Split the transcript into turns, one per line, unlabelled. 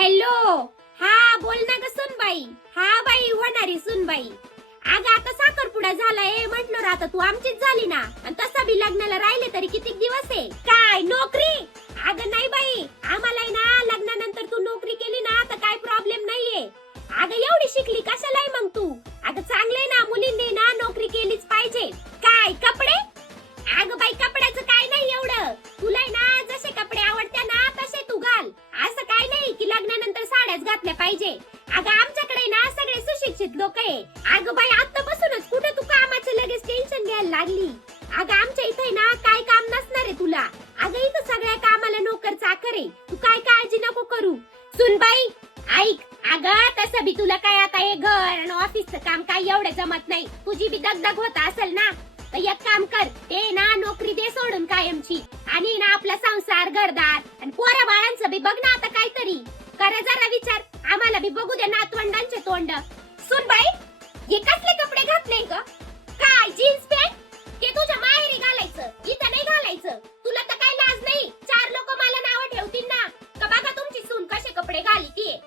Hello! हा बोल ना ग सुनबाई. हा बाई होणारी सुनबाई. अगं आता साखरपुडा झालाय. म्हटलं आता तू आमचीच झाली ना. आणि तसा बी लग्नाला राहिले तरी किती दिवस आहे? काय नोकरी? घातल्या पाहिजे. अगं आमच्याकडे ना सगळे सुशिक्षित लोक आहे. अगं बाई आतापासूनच कुठे तू कामाचं लगेच टेन्शन घ्यायला लागली? अगं आमच्या इथे ना काय काम नसणार आहे तुला. अगं इथं सगळ्या कामाला नोकर चाकर आहे. तू काय काळजी नको करू. सुनबाई ऐक. अगं तसं बी तुला काय आता हे घर आणि ऑफिसचं काम काय एवढं जमत नाही. तुझी बी दगदग होत असेल ना. तर एक काम कर ते ना सोडून कायमची. आणि ना आपला संसार घरदार. आणि पोरा बाळांचं बी बघ ना आता काहीतरी. करा जरा विचार. आम्हाला बी बघू दे नातवंडांचे तोंड. सुन बाई हे कसले कपडे घातले ग? काय जीन्स पॅन्ट? ते तुझ्या माहेरी घालायचं. इथं नाही घालायचं. तुला तर काही लाज नाही? चार लोक मला नाव ठेवतील ना? का बघा तुमची सून कसे कपडे घालती